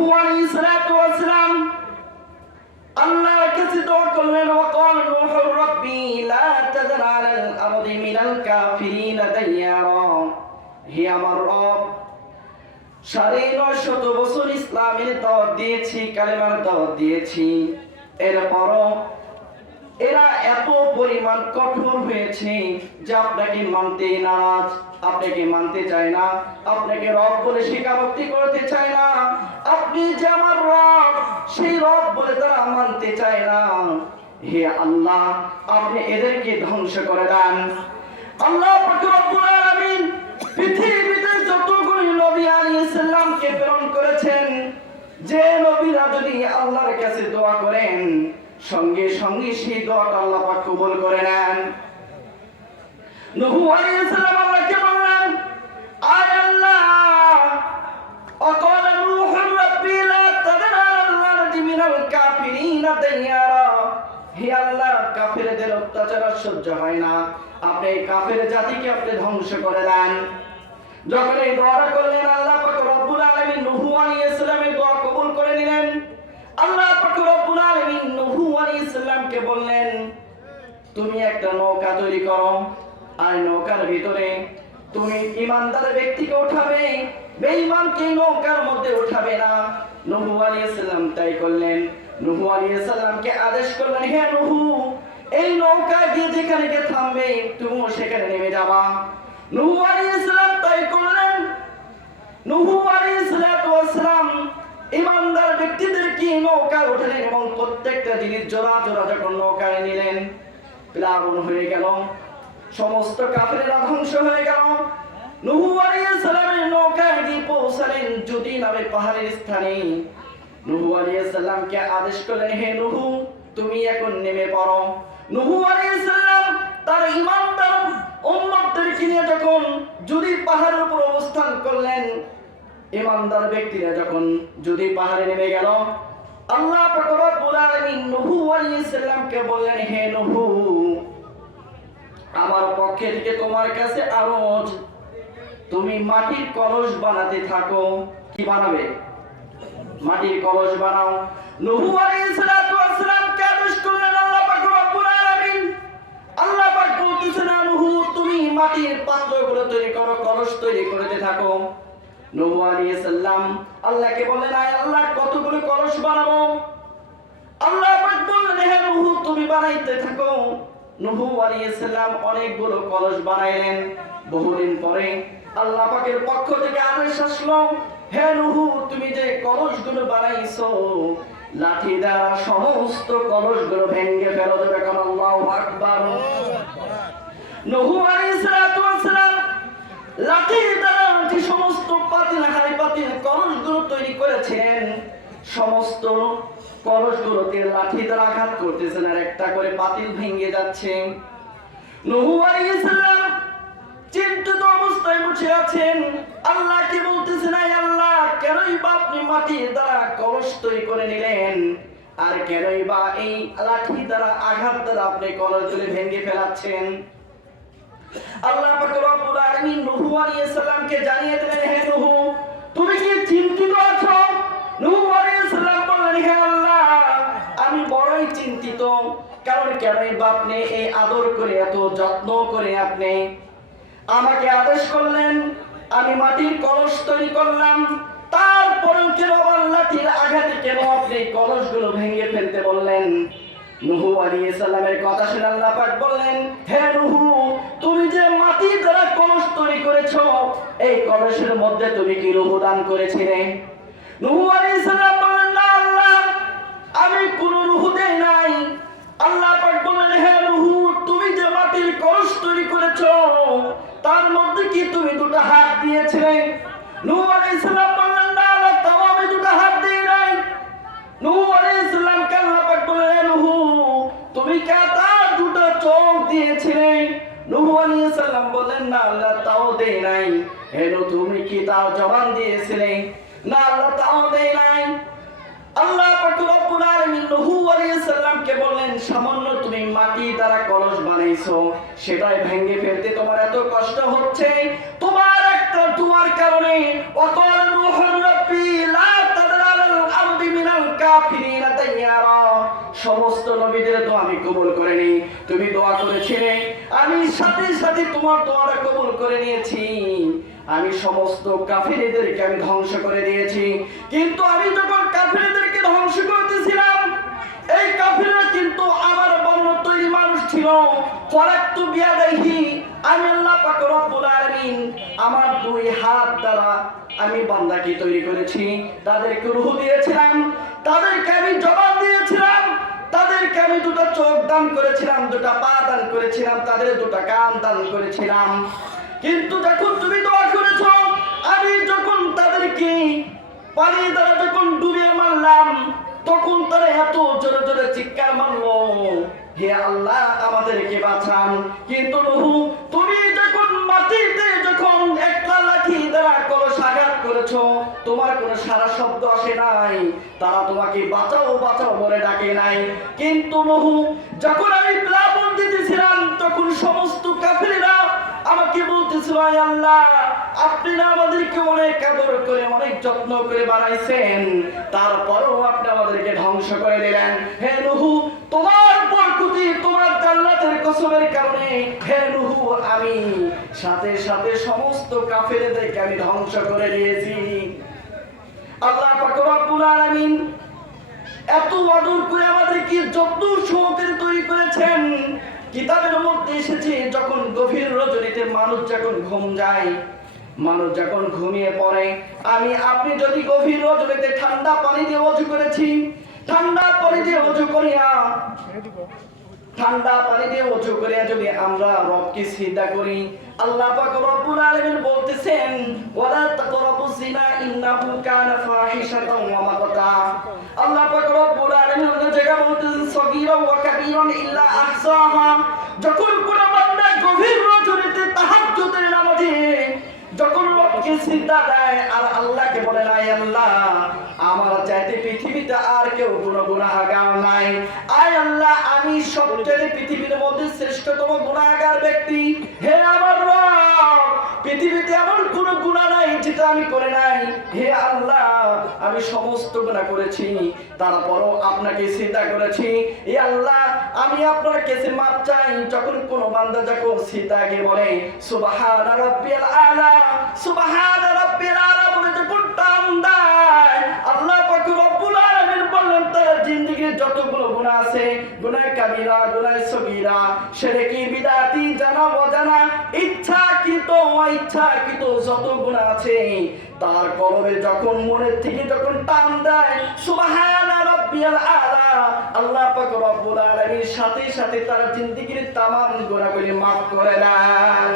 নূহ আলাইহিস সালাতু ওয়াস সালাম আল্লাহর কাছে দোয়া করলেন, ওয়াকাল নূহ রাব্বি লা তাযার আলাল আরদি মিনাল কাফিরিনা দাইয়ারা। হে আমার রব, ৯৫০ বছর ইসলামের দাওয়াত দিয়েছি, কালেমার দাওয়াত দিয়েছি, এরপরও এরা এত পরিমাণ কঠোর হয়েছে যে আপনাকে মানতে নারাজ, আপনাকে মানতে চায় না, আপনাকে রব বলে স্বীকারোক্তি করতে চায় না। আপনি যে আমার রব, সেই রব বলে তারা মানতে চায় না। হে আল্লাহ, আপনি এদেরকে ধ্বংস করে দেন। আল্লাহ পাক রব্বুল আলামিন পৃথিবীতে যতগুলো নবী আলাইহিস সালামকে প্রেরণ করেছেন, যে নবীরা যদি আল্লাহর কাছে দোয়া করেন, সঙ্গে সঙ্গে সেই দোয়াটা আল্লাহ পাক কবুল করে নেন। নূহ আলাইহিস সালাম আল্লাহকে বললেন, আয় আল্লাহ, ওয়াকাল নূহ রাব্বি লা তাযার আলাল আরদি মিনাল কাফিরিনা দাইয়ারা। হে আল্লাহ, কাফেরদের অত্যাচার সহ্য হয় না, আপনি এই কাফের জাতিকে আপনি ধ্বংস করে দেন। যখন এই দোয়া করলেন, আল্লাহ পাক রব্বুল আলামিন নূহ আলাইহিস সালামের দোয়া কবুল করে নিলেন। আল্লাহ পাক রব্বুল আলামিন নূহ আলাইহিস সালামকে বললেন, তুমি একটা নৌকা তৈরি করো, আর নৌকার ভিতরে তুমি ঈমানদার ব্যক্তিকে উঠাবে, বেঈমানকে নৌকার মধ্যে উঠাবে না। নূহ আলাইহিস সালাম তাই করলেন। নূহ আলাইহিস সালামকে আদেশ করলেন, হে নূহ, এই নৌকা গিয়ে যেখানে গিয়ে থামবে, তুমিও সেখানে নেমে যাবা। নূহ আলাইহিস সালাম তাই করলেন। নূহ আলাইহিস সালাম ঈমানদার ব্যক্তিদেরকে নৌকায় উঠালেন এবং প্রত্যেকটা জিনিস জোড়া জোড়া যখন নৌকায় নিলেন, প্লাবন হয়ে গেল, সমস্ত কাফেররা ধ্বংস হয়ে গেল। নূহ আলাইহিস সালামের নৌকায় গিয়ে পৌঁছালেন জুদি নামে পাহাড়ের স্থানে। নূহ আলাইহিস সালামকে আদেশ করলেন, হে নূহ, তুমি এখন নেমে পড়ো। নূহ আলাইহিস সালাম তার ঈমানদার উম্মতদেরকে নিয়ে যখন জুদি পাহাড়ের উপর অবস্থান করলেন, ঈমানদার ব্যক্তিরা যখন যদি পাহাড়ে নেমে গেল, আল্লাহ পাক রব্বুল আলামিন নূহ আলাইহিস সালামকে বললেন, হে নূহ, আমার পক্ষ থেকে তোমার কাছে আরজ, তুমি মাটির কলস বানাতে থাকো। কি বানাবে? মাটির কলস বানাও। নূহ আলাইহিস সালামকে আদেশ করলেন আল্লাহ পাক রব্বুল আলামিন। আল্লাহ পাক বলতেছেন, নূহ, তুমি মাটির পাত্রগুলো তৈরি করো, কলস তৈরি করতে থাকো। নূহ আলাইহিস সালাম আল্লাহকে বললেন, আয় আল্লাহ, কতগুলো কলস বানাবো? আল্লাহ পাক বললেন, হে নূহ, তুমি বানাইতে থাকো। নূহ আলাইহিস সালাম অনেকগুলো কলস বানাইলেন। বহুদিন পরে আল্লাহ পাকের পক্ষ থেকে আদেশ আসলো, হে নূহ, তুমি যে কলসগুলো বানাইছো, লাঠি দ্বারা সমস্ত কলসগুলো ভেঙে ফেলো। দেখুন, আল্লাহু আকবার। নূহ আলাইহিস সালাম লাঠি দ্বারা যে সমস্ত পাতিল, হাড়ি পাতিল, কলসগুলো তৈরি করেছেন, সমস্ত কলসগুলোতে লাঠি দ্বারা আঘাত করতেছেন, আর একটা করে পাতিল ভেঙে যাচ্ছে। নূহ আলাইহিস সালাম চিন্তিত অবস্থায় বসে আছেন। আল্লাহকে বলতেছেন, আয় আল্লাহ, কেনই বা আপনি মাটির দ্বারা কলস তৈরি করে নিলেন, আর কেনই বা এই লাঠি দ্বারা আঘাত দ্বারা আপনি কলসগুলো ভেঙে ফেলাচ্ছেন? আল্লাহ পাক রব্বুল আলামিন নূহ আলাইহিস সালামকে জানিয়ে দিলেন, হে নূহ, তুমি কি চিন্তিত আছো? নূহ আলাইহিস সালাম বললেন, হে আল্লাহ, আমি বড়ই চিন্তিত। কারণ কেনই বা আপনি এই আদর করে, এত যত্ন করে আপনি আমাকে আদেশ করলেন, আমি মাটির কলস তৈরি করলাম, তারপরেও কেন লাঠির আঘাতে কেন আপনি কলসগুলো ভেঙে ফেলতে বললেন? নূহ আলাইহিস সালামের কথা শুনে আল্লাহ পাক বললেন, হে নূহ, তুমি যে মাটি দ্বারা কলস তৈরি করেছো, এই কলসের মধ্যে তুমি কি রূহ দান করেছিলে? নূহ আলাইহিস সালাম বললেন, না আল্লাহ, আমি কোনো রূহ দেই নাই। আল্লাহ পাক বললেন, হে নূহ, তুমি যে মাটির কলস তৈরি করেছো, তার মধ্যে কি তুমি দুটো হাত দিয়েছিলে? নূহ আলাইহিস সালাম বললেন, না আল্লাহ, তাও আমি দুটো হাত দিই নাই। নূহ আলাইহিস সালামকে আল্লাহ পাক বললেন, নূহ, তুমি কি তার দুটো চোখ দিয়েছিলে? নূহ আলাইহিস সালাম বললেন, না আল্লাহ, তাও দেই নাই। হে নূহ, তুমি কি তার জবান দিয়েছিলে? না আল্লাহ, তাও দেই নাই। আল্লাহ পাক রব্বুল আলামিন নূহ আলাইহিস সালামকে বললেন, সামান্য তুমি মাটি দ্বারা কলস বানাইছো, সেটাই ভেঙে ফেলতে তোমার এত কষ্ট হচ্ছে, তোমার কারণে ওয়াকাল নূহ রাব্বি লা তাযর আলাল সমস্ত নবীদের তো আমি কবুল করে নিই। তুমি দোয়া করেছিলে, আমি সাথে সাথে তোমার দোয়াটা কবুল করে নিয়েছি। আমি সমস্ত কাফিরদেরকে আমি ধ্বংস করে দিয়েছি। কিন্তু আমি যখন কাফিরদেরকে ধ্বংস করতেছিলাম, এই কাফিররা কিন্তু আমার বর্ণ তৈরি মানুষ ছিল। ফলাক্তু বিয়াদাইহি, আমি আল্লাহ পাক রব্বুল আলামিন আমার দুই হাত দ্বারা আমি বান্দাকে তৈরি করেছি। তাদেরকে রূহ দিয়েছিলাম, তাদেরকে আমি জবান দিয়েছিলাম, তাদেরকে আমি দুটো চোখ দান করেছিলাম, দুটো পা দান করেছিলাম, তাদের দুটো কান দান করেছিলাম। কিন্তু যখন তুমি দোয়া করেছ, আমি যখন তাদেরকে পানি দ্বারা যখন ডুবিয়ে মারলাম, তখন তারা এত জোরে জোরে চিৎকার মারলো, হে আল্লাহ আমাদেরকে বাঁচান। কিন্তু নূহ, তুমি যখন মাটিতে যখন একটা লাঠি দ্বারা কলস আঘাত করেছো, তোমার কোনো সারা শব্দ আসে নাই, তারা তোমাকে বাঁচাও বাঁচাও বলে ডাকে নাই। কিন্তু নূহ, যখন আমি প্লাবন দিতেছিলাম, তখন সমস্ত কাফিররা আমাকে বলতেছিল, হে আল্লাহ, আপনি না আমাদেরকে অনেক আদর করে অনেক যত্ন করে বানাইছেন, তারপরেও আপনি আমাদেরকে ধ্বংস করে দিলেন। হে নূহ, তোমার বরকতি, তোমার জান্নাতের কসমের কারণে হে নূহ, আমি সাথে সাথে সমস্ত কাফেরদেরকে আমি ধ্বংস করে দিয়েছি। আল্লাহ পাক রব্বুল আলামিন এত আদর করে আমাদেরকে যত্ন সহকারে তৈরি করেছেন। কিতাবের মধ্যে এসেছে, যখন গভীর রজনীতে মানুষ যখন ঘুম যায়, মানুষ যখন ঘুমিয়ে পড়ে, আপনি যদি গভীর রজনীতে ঠান্ডা পানি দিয়ে ওযু করেছি, ঠান্ডা পানি দিয়ে ওযু করিয়া যদি আমরা রবকে সিজদা করি, আল্লাহ পাক রব্বুল আলামিন বলতেছেন, ওয়ালা তাকরাবুজ জিনা ইন্নাহু কানা ফাহিশাতান ওয়া মাকতা। আল্লাহ পাক রব্বুল আলামিন অন্য জায়গায় বলতেছেন, সগীরা ওয়া কাবীরা ইল্লা আহসাহা। যখন কোন বান্দা গভীর রজনীতে তাহাজ্জুদের নামাজে যখন রবকে সিজদা দেয় আর আল্লাহকে বলে, না আল্লাহ, আমার চাইতে পৃথিবীতে আর কেউ কোনো গুনাহগার নাই, আয় আল্লাহ, আমি সবচেয়ে পৃথিবীর মধ্যে শ্রেষ্ঠতম গুনাহগার ব্যক্তি। হে আমার রব, পৃথিবীতে এমন কোনো গুনাহ নাই যেটা আমি করে নাই। হে আল্লাহ, আমি সমস্ত গুনাহ করেছি, তারপরও আপনাকে সিজদা করেছি। হে আল্লাহ, আমি আপনার কাছে মাপ চাই। যখন কোনো বান্দা যখন সিজদাকে বলে সুবহানা রাব্বিয়াল আলা, সুবহানা রাব্বিয়াল আলা বলে যখন টান দেয়, আল্লাহ পাক রব্বুল আলামিন বললেন, তার জিন্দেগির যতগুলো গুনাহ আছে, গুনাহ কাবীরা, গুনাহ সগীরা, শিরকি, বিদআতি, জানা অজানা, ইচ্ছাকৃত অইচ্ছাকৃত যত গুনাহ আছে, তার কলবে যখন মনের থেকে যখন টান দেয় সুবহানা রাব্বিয়াল আলা, আল্লাহ পাক রব্বুল আলামিন সাথে সাথে তার জিন্দেগির তামাম গুনাহগুলি মাফ করে দেন।